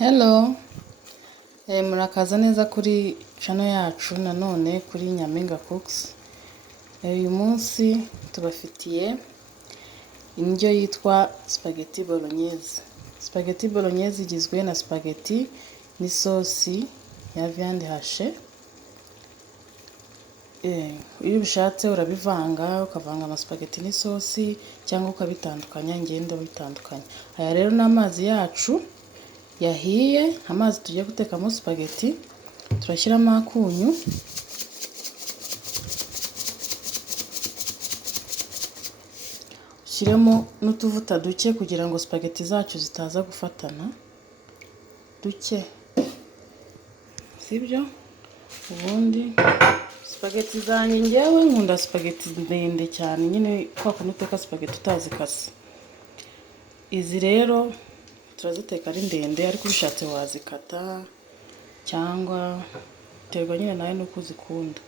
Hello, murakaza neza kuri channel yacu nanone kuri Nyampinga Cooks. Uyu munsi tubafitiye indyo yitwa spaghetti bolognese. Spaghetti bolognese igizwe na spaghetti n'isosi ya viande hachée. Iyo ubishatse urabivanga, ukavanga ama spaghetti n'isosi cyangwa ukabitandukanya, ngenda bitandukanye. Aya rero n'amazi yacu yahiye, amazi tugiye gutekamo spaghetti, turashyiramo akunyu, ushyiremo n'utuvuta duke kugira ngo spaghetti zacu zitaza gufatana, duke, sibyo? Ubundi spaghetti zanjye ngewe nkunda spaghetti ndende cyane, nyine kwa kuntu uteka spaghetti utazikase. Izi rero turaziteka ari ndende, ariko ubishatse wazikata cyangwa biterwa nyine nawe nuko uzikunda.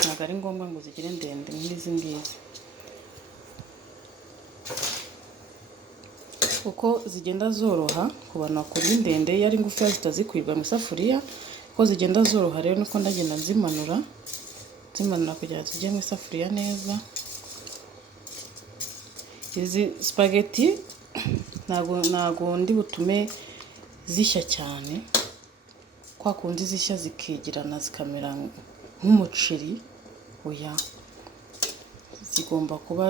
Ntabwo ari ngombwa ngo zigire ndende nk'izi ngizi. Uko zigenda zoroha ku bantu bakunda indende, iyo ari ngufiya zitazikwirwa mu isafuriya, uko zigenda zoroha rero niko ndagenda nzimanura kugira ngo zijye mu isafuriya neza. Izi spaghetti ntago ndi butume zishya cyane, kwa kundi zishya zikigirana zikamera nk'umuceri. Oya, zigomba kuba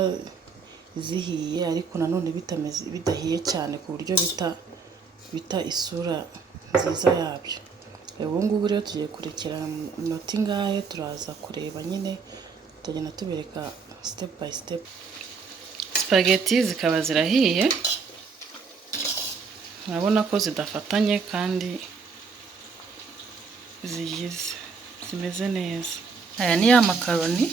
zihiye ariko nanone bidahiye cyane ku buryo bita isura nziza yabyo. Ubu ngubu rero tugiye kurekera minota ingahe, turaza kureba nyine, tugenda tubereka step by step. Spaghetti zikaba zirahiye, urabona ko zidafatanye kandi zimeze neza. Aya ni ya makaroni,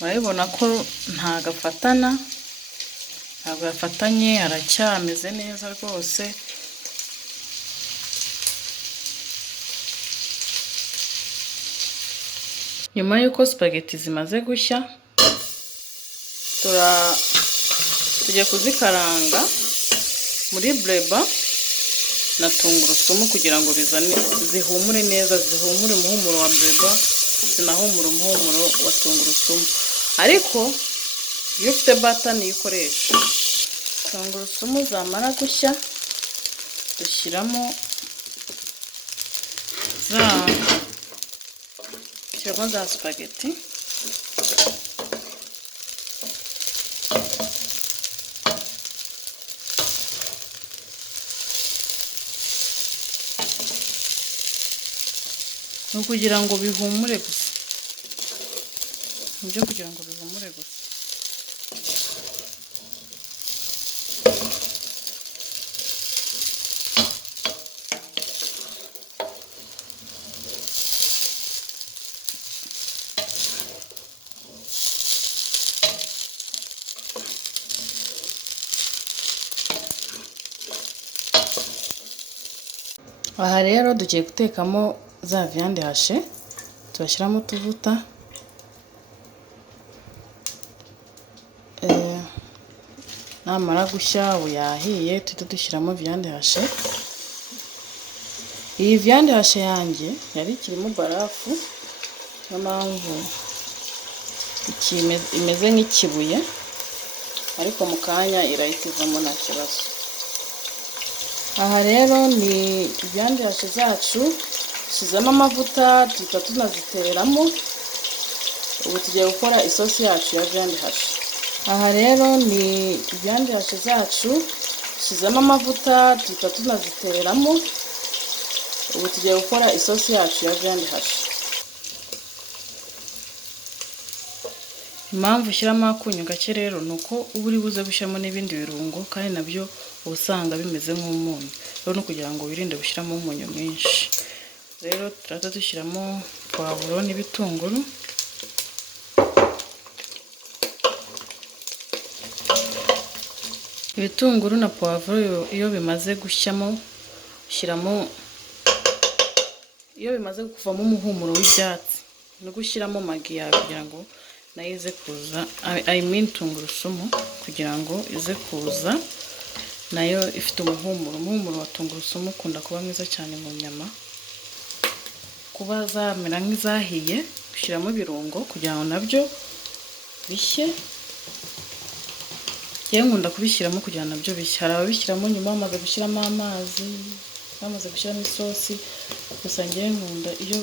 murabibona ko ntago afatana, ntabwo yafatanye, aracyameze neza rwose. Nyuma y'uko spaghetti zimaze gushya, tugiye kuzikaranga muri blender na tungurusumu kugira ngo zihumure neza, zihumure umuhumuro wa blender, zinahumure umuhumuro wa tungurusumu. Ariko iyo ufite butter niyo ukoresha. Tungurusumu zamara gushya, dushyiramo za spaghetti. No kugira ngo bihumure gusa. Nibyo kugira ngo bihumure gusa. Aha rero tugiye gutekamo za viande hachée, turashyiramo utuvuta, namara gushya yahiye, tuhita dushyiramo viande hachée. Iyi viande hachée yanjye yari ikirimo barafu, niyo mpamvu imeze nk'ikibuye, ariko mu kanya irahita ivamo nta kibazo. Aha rero ni viande hachée zacu, dushyizemo amavuta, tuhita tunazitereramo. Ubu tugiye gukora isosi yacu ya viande hachée. Aha rero ni viande hachée zacu, dushyizemo amavuta, tuhita tunazitereramo. Ubu tugiye gukora isosi yacu ya viande hachée. Impamvu ushyiramo akunyu gake rero ni uko uba uri buze gushyiramo n'ibindi birungo, kandi nabyo uba usanga bimeze nk'umunyu. Rero no kugira ngo wirinde gushyiramo umunyu mwinshi. Rero turaza dushyiramo poivron n'ibitunguru. Ibitunguru na poivron iyo bimaze gushyamo, iyo bimaze kuvamo umuhumuro w'ibyatsi, no gushyiramo magi yawe kugira ngo nayo ize kuza, tungurusumu kugira ngo ize kuza nayo ifite umuhumuro wa tungurusumu ukunda kuba mwiza cyane mu nyama. Kuba zamera nk'izahiye ushyiramo ibirungo kugira ngo nabyo bishye. Yewe nkunda kubishyiramo kugira ngo nabyo bishye. Hari ababishyiramo nyuma bamaze gushyiramo amazi, bamaze gushyiramo isosi, gusa njyewe nkunda iyo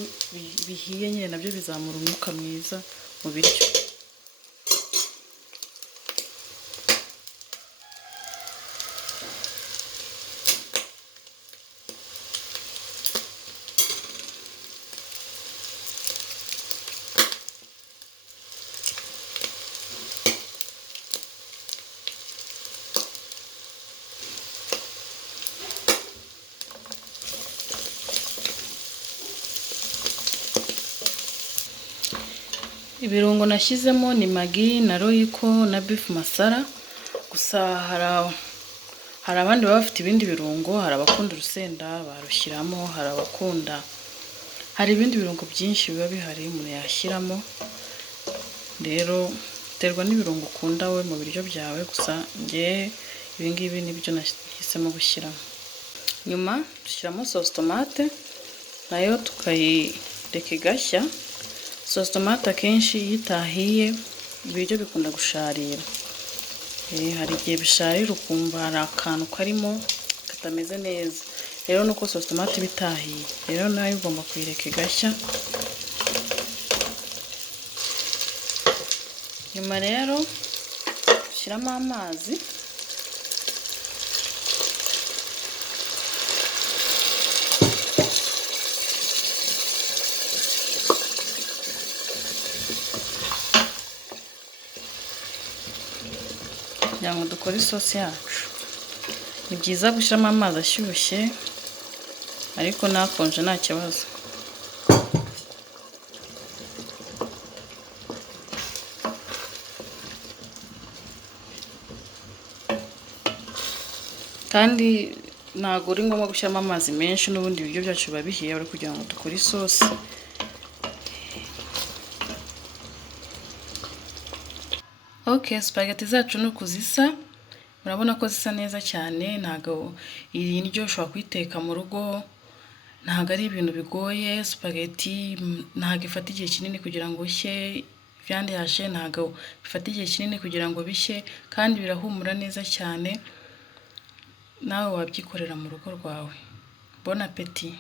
bihiye nyine nabyo bizamura umwuka mwiza mu biryo. Ibirungo nashyizemo ni magi na royco na beef masala. Gusa hari abandi baba bafite ibindi birungo, hari abakunda urusenda barushyiramo, hari ibindi birungo byinshi biba bihari umuntu yashyiramo. Rero biterwa n'ibirungo ukunda we mu biryo byawe, gusa njye ibingibi nibyo nahisemo gushyiramo. Nyuma dushyiramo sauce tomate nayo tukayireka igashya. Sauce tomate akenshi iyo itahiye ibiryo bikunda gusharira. Hari igihe bisharira ukumva hari akantu karimo katameze neza. Rero nuko sauce tomate iba itahiye. Rero nayo ugomba kuyireka igashya. Nyuma rero ushyiramo amazi. Kugira ngo dukore isosi yacu. Ni byiza gushyiramo amazi ashyushye, ariko nakonje nta kibazo. Kandi ntabwo ari ngombwa gushyiramo amazi menshi, n'ubundi ibiryo byacu biba bihiye ari kugira ngo dukore isosi. Okay, spaghetti zacu nuko zisa. Murabona ko zisa neza cyane. Ntago iyi ndyo ushobora kuyiteka mu rugo, ntago ari ibintu bigoye. Spaghetti ntago ifata igihe kinini kugira ngo ishye, viande hache ntago ifata igihe kinini kugira ngo bishye, kandi birahumura neza cyane. Nawe wabyikorera mu rugo rwawe. Bon appétit.